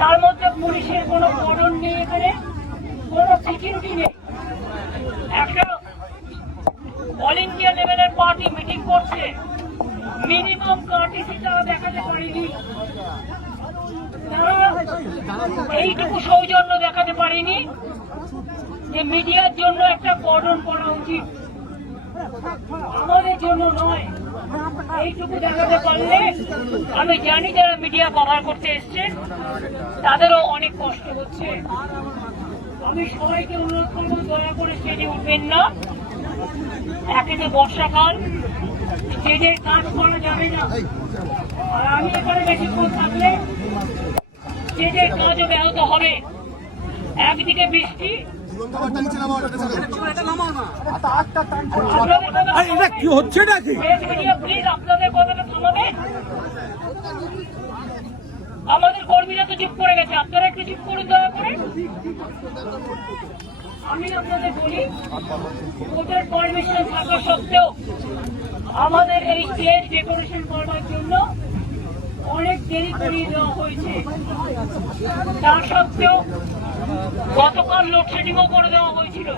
তার মধ্যে পুলিশের কোনো কর্ডন নেই, এখানে কোনো সিকিউরিটি নেই। একটা অল ইন্ডিয়া লেভেলের পার্টি মিটিং করছে, মিনিমাম কার্টিসি তারা দেখাতে পারেনি, তারা এইটুকু সৌজন্য দেখাতে পারেনি যে মিডিয়ার জন্য একটা কর্ডন করা উচিত, আমাদের জন্য নয়। এইটুকু দেখাতে পারলে আমি জানি যারা মিডিয়া কভার করতে এসছেন তাদেরও অনেক কষ্ট হচ্ছে। আমি সবাইকে অনুরোধ করবো, দয়া করে স্টেজে উঠবেন না। একেতে বর্ষাকাল, স্টেজের কাজ করা যাবে না, আর আমি এখানে বেশিক্ষণ থাকলে স্টেজের কাজও ব্যাহত হবে। একদিকে বৃষ্টি, কি হচ্ছে নাকি? প্লিজ আপনাদের কথাটা থামাবেন। আমাদের কর্মীরা তো চুপ করে গেছে, আপনারা একটু চুপ করুন দয়া করে। আমি আপনাদের বলি, কোর্টের পারমিশন থাকা সত্ত্বেও আমাদের এই স্টেজ ডেকোরেশন করবার জন্য অনেক দেরি করিয়ে দেওয়া হয়েছে। তা সত্ত্বেও গতকাল লোডশেডিংও করে দেওয়া হয়েছিল।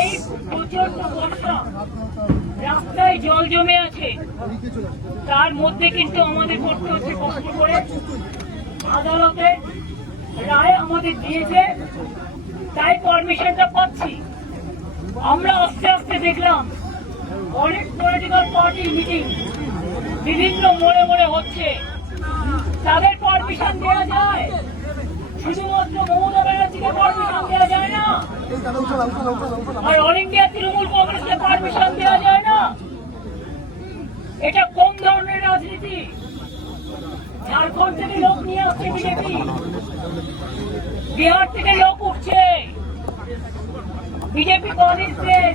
এই প্রচন্ড বর্ষা, রাস্তায় জল জমে আছে, তার মধ্যে কিন্তু আমাদের করতে হচ্ছে কষ্ট করে। আদালতে রায় আমাদের দিয়েছে, তাই পারমিশনটা পাচ্ছি। আমরা আস্তে আস্তে দেখলাম অনেক পলিটিক্যাল পার্টির মিটিং বিভিন্ন মোড়ে মোড়ে হচ্ছে, তাদের পারমিশন দেওয়া যায়, শুধুমাত্র মমতা ব্যানার্জিকে পারমিশন দেওয়া যায় না, আর অল ইন্ডিয়া তৃণমূল কংগ্রেসকে পারমিশন দেওয়া যায় না। এটা কোন ধরনের রাজনীতি? ঝাড়খণ্ড থেকে লোক নিয়ে আসছে বিজেপি, বিহার থেকে লোক উঠছে বিজেপি কংগ্রেসদের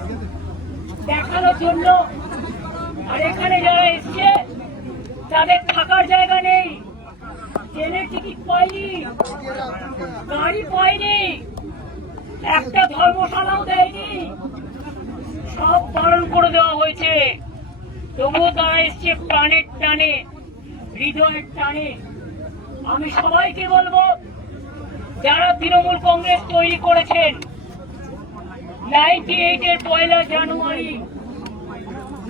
দেখানোর জন্য, আর এখানে যারা এসছে তাদের থাকার জায়গা নেই, ট্রেনের টিকিট পাইনি, গাড়ি পাইনি, একটা ধর্মশালাও দেয়নি, সব পালন করে দেওয়া হয়েছে। তবুও তারা এসছে প্রাণের টানে, হৃদয়ের টানে। আমি সবাইকে বলবো, যারা তৃণমূল কংগ্রেস তৈরি করেছেন 98-এর 1 জানুয়ারি,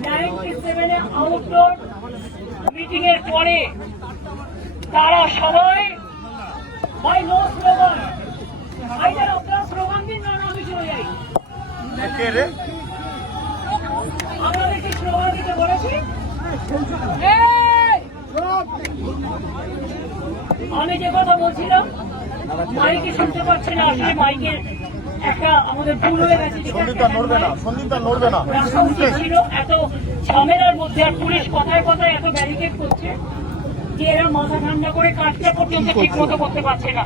97-এ আউটডোর মিটিং এর পরে, তারা সবাই ভাই নো স্লোগান, ভাইদের আপনারা স্লোগান দিন না, আমি চলে যাই। আপনাদের কি স্লোগান দিতে বলেছি? আমি যে কথা বলছিলাম মাইকে শুনতে পাচ্ছি না, আসলে মাইকের একটা আমাদের ভুল হয়ে গেছে, ছিল এত ঝামেলার মধ্যে, আর পুলিশ কথায় কথায় এত ব্যারিকেড করছে যে এরা মাথা ঠান্ডা করে কাজটা পর্যন্ত ঠিক মতো করতে পারছে না।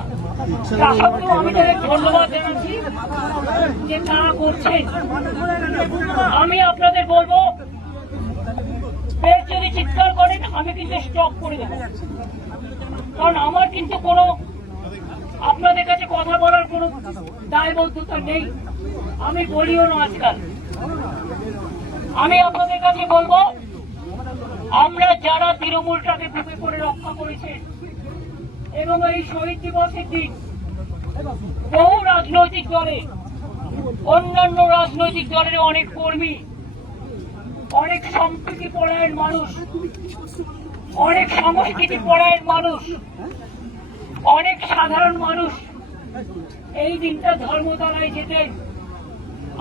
তা সত্ত্বেও আমি তাদের ধন্যবাদ জানাচ্ছি যে তারা করছেন। আমি আপনাদের বলবো, যদি চিৎকার করেন আমি কিন্তু স্টপ করে দেবো, কারণ আমার কিন্তু কোনো আপনাদের কাছে কথা বলার কোনো দায়বদ্ধতা নেই, আমি বলিও না আজকাল। আমি আপনাদের কাছে বলবো, আমরা যারা তৃণমূলটাকে বুকে করে রক্ষা করেছেন এবং এই শহীদ দিবসের দিন বহু রাজনৈতিক দলে, অন্যান্য রাজনৈতিক দলের অনেক কর্মী, অনেক সম্প্রীতি পরায়ণ মানুষ, অনেক সংস্কৃতি পরায়ণ মানুষ, অনেক সাধারণ মানুষ এই দিনটা ধর্মতলায় যেতেন।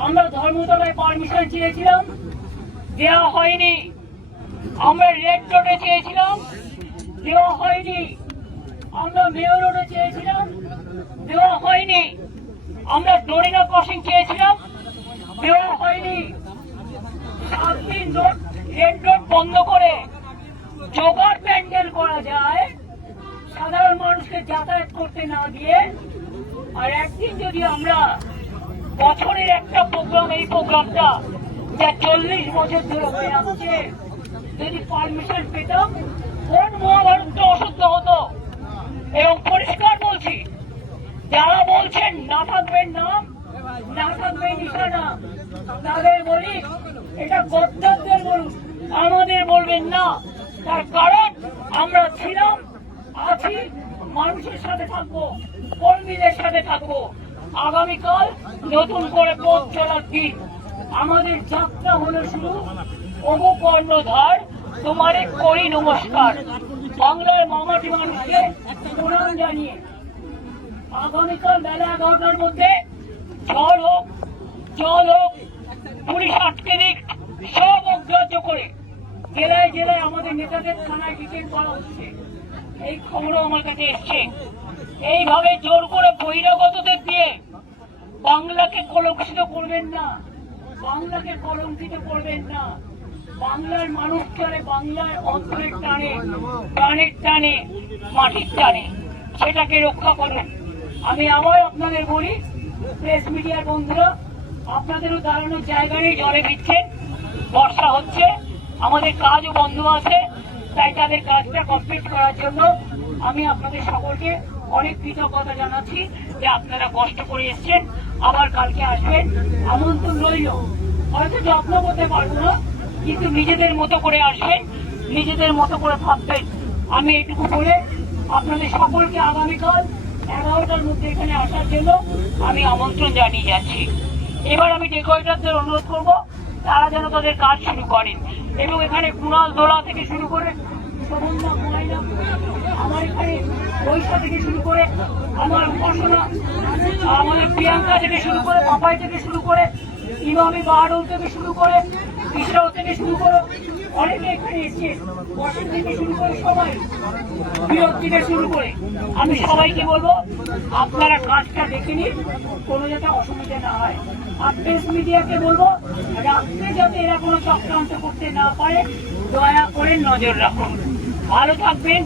আমরা ধর্মতলায় পারমিশন চেয়েছিলাম, দেওয়া হয়নি। আমরা রেড রোডে চেয়েছিলাম, দেওয়া হয়নি। আমরা মেয়র রোডে চেয়েছিলাম, দেওয়া হয়নি। আমরা ডোরিনা ক্রসিং চেয়েছিলাম, দেওয়া হয়নি। 7 দিন রেড রোড বন্ধ করে জোগাড় প্যান্ডেল করা যায়, সাধারণ মানুষকে যাতায়াত করতে না দিয়ে, আর একদিন যদি আমরা বছরের একটা প্রোগ্রাম, এই প্রোগ্রামটা যা 40 বছর ধরে হয়ে আসছে, যদি পারমিশন পেতাম, কোন মহাভারতটা অশুদ্ধ হতো। এবং পরিষ্কার বলছি, যারা বলছেন না থাকবেন নাম, না থাকবে নিশানা, তাদের বলি এটা গদ্দারদের বলুন, আমাদের বলবেন না। তার কারণ আমরা ছিলাম, আছি, মানুষের সাথে থাকবো, কর্মীদের সাথে থাকবো। আগামীকাল নতুন করে পথ চলার দিন। আমাদের যাত্রা হলো শুরু। ওগো কর্ণধার, তোমারে করি নমস্কার। বাংলার মামাটি মানুষকে প্রণাম জানিয়ে আগামীকাল বেলা 11টার মধ্যে ঝড় হোক, জল হোক, পুলিশ আটকে দিক, সব অগ্রাহ্য করে জেলায় জেলায় আমাদের নেতাদের থানায় ডিটেইন করা হচ্ছে। এই খবরও আমার কাছে এসছে। এইভাবে জোর করে বহিরাগতদের দিয়ে বাংলাকে কলঙ্কিত করবেন না, বাংলাকে কলঙ্কিত করবেন না। বাংলার মানুষ চলে বাংলার অন্তরের টানে, প্রাণের টানে, মাটির টানে, সেটাকে রক্ষা করুন। আমি আবার আপনাদের বলি, প্রেস মিডিয়ার বন্ধুরা, আপনাদেরও দাঁড়ানোর জায়গা নেই, জলে ভিজছেন, বর্ষা হচ্ছে, আমাদের কাজও বন্ধ আছে, তাই তাদের কাজটা কমপ্লিট করার জন্য আমি আপনাদের সকলকে অনেক কৃতজ্ঞতা জানাচ্ছি যে আপনারা কষ্ট করে এসছেন। আবার কালকে আসবেন, আমন্ত্রণ রইল। হয়তো যত্ন করতে পারবো না, কিন্তু নিজেদের মতো করে আসবেন, নিজেদের মতো করে ভাববেন। আমি এটুকু বলে আপনাদের সকলকে আগামীকাল 11টার মধ্যে এখানে আসার জন্য আমি আমন্ত্রণ জানিয়ে যাচ্ছি। এবার আমি ডেকোরেটরদের অনুরোধ করব তারা যেন তাদের কাজ শুরু করেন, এবং এখানে কুণাল দোলা থেকে শুরু করে শোভনদা, ময়না, আমার এখানে বৈশা থেকে শুরু করে আমার উপাসনা, আমাদের প্রিয়াঙ্কা থেকে শুরু করে, পাপাই থেকে শুরু করে, ইমামি বাহারুল থেকে শুরু করে, ইসরাও থেকে শুরু করে, অনেকে এখানে এসছে, বসেন থেকে শুরু করে, সবাই বিরোধ থেকে শুরু করে, আমি সবাইকে বলবো আপনারা কাজটা দেখে নিন, কোনো যাতে অসুবিধা না হয়। আর প্রেস মিডিয়াকে বলবো রাত্রে যাতে এরা কোনো চক্রান্ত করতে না পারে দয়া করে নজর রাখুন। ভালো থাকবেন,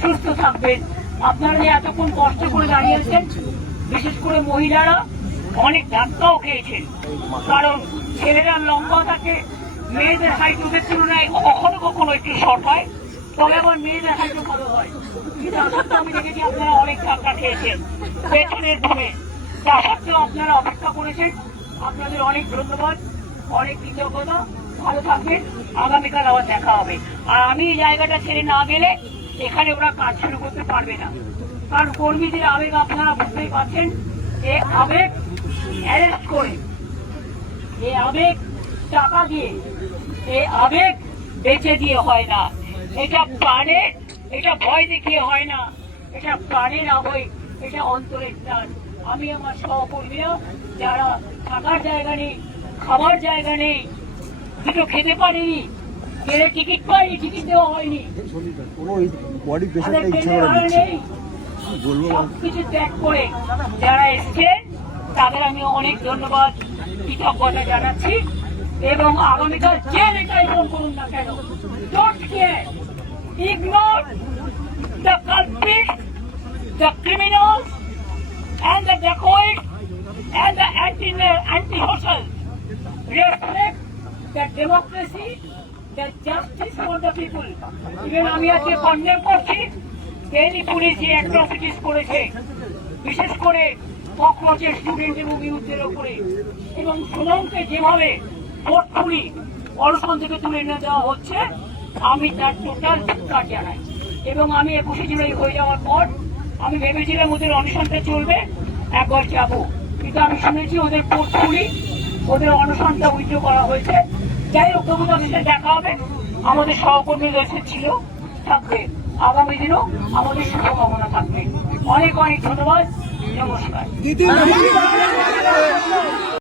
সুস্থ থাকবেন। আপনারা যে এতক্ষণ কষ্ট করে দাঁড়িয়েছেন, বিশেষ করে মহিলারা অনেক ধাক্কাও খেয়েছেন, কারণ ছেলেরা লম্বা থাকে, মেয়েদের হাইট ওদের তুলনায় কখনো কখনো একটু শর্ট হয়, তবে আবার মেয়েদের হাইটও ভালো হয়। কিন্তু আমি দেখেছি আপনারা অনেক ধাক্কা খেয়েছেন পেছনের ঘুমে, তা সত্ত্বেও আপনারা অপেক্ষা করেছেন। আপনাদের অনেক ধন্যবাদ, অনেক কৃতজ্ঞতা। ভালো থাকবেন, আগামীকাল আবার দেখা হবে। আর আমি এই জায়গাটা ছেড়ে না গেলে এখানে ওরা কাজ শুরু করতে পারবে না, কারণ কর্মীদের আবেগ আপনারা বুঝতেই পারছেন। এ আবেগ অ্যারেস্ট করে, এ আবেগ টাকা দিয়ে, এ আবেগ বেচে দিয়ে হয় না, এটা প্রাণে, এটা ভয় দেখিয়ে হয় না, এটা প্রাণের আবেগ, এটা অন্তরের টান। আমি আমার সহকর্মীরা যারা থাকার জায়গা নেই, খাবার জায়গা নেই, দুটো খেতে পারেনি, গেলে টিকিট পাইনি, টিকিট দেওয়া হয়নি, সবকিছু ত্যাগ করে যারা এসছেন তাদের আমি অনেক ধন্যবাদ, কৃতজ্ঞতা জানাচ্ছি। এবং আগামীকাল যে নেতাই ফোন করুন না কেন, don't care, ignore the culprits, the criminals and the dacoits and the anti-social. Respect the democracy, the justice for the people. Even আমি আজকে কন্ডেম করছি দিল্লি পুলিশ যে অ্যাট্রসিটিস করেছে, বিশেষ করে ককরোচের স্টুডেন্ট এবং ইউথদের ওপরে, এবং সুনামকে যেভাবে ফোর্সফুলি অনশন থেকে তুলে এনে দেওয়া হচ্ছে, আমি তার টোটাল ধিক্কার জানাই। এবং আমি 21শে জুলাই হয়ে যাওয়ার পর আমি ভেবেছিলাম ওদের অনশনটা চলবে, একবার যাবো, কিন্তু আমি শুনেছি ওদের ফোর্সফুলি ওদের অনশনটা উইথড্র করা হয়েছে। যাই হোক, তবু তাদের সাথে দেখা হবে। আমাদের সহকর্মীরা ছিল, থাকবে, আগামী দিনও আমাদের শুভকামনা থাকবে। অনেক অনেক ধন্যবাদ, নমস্কার।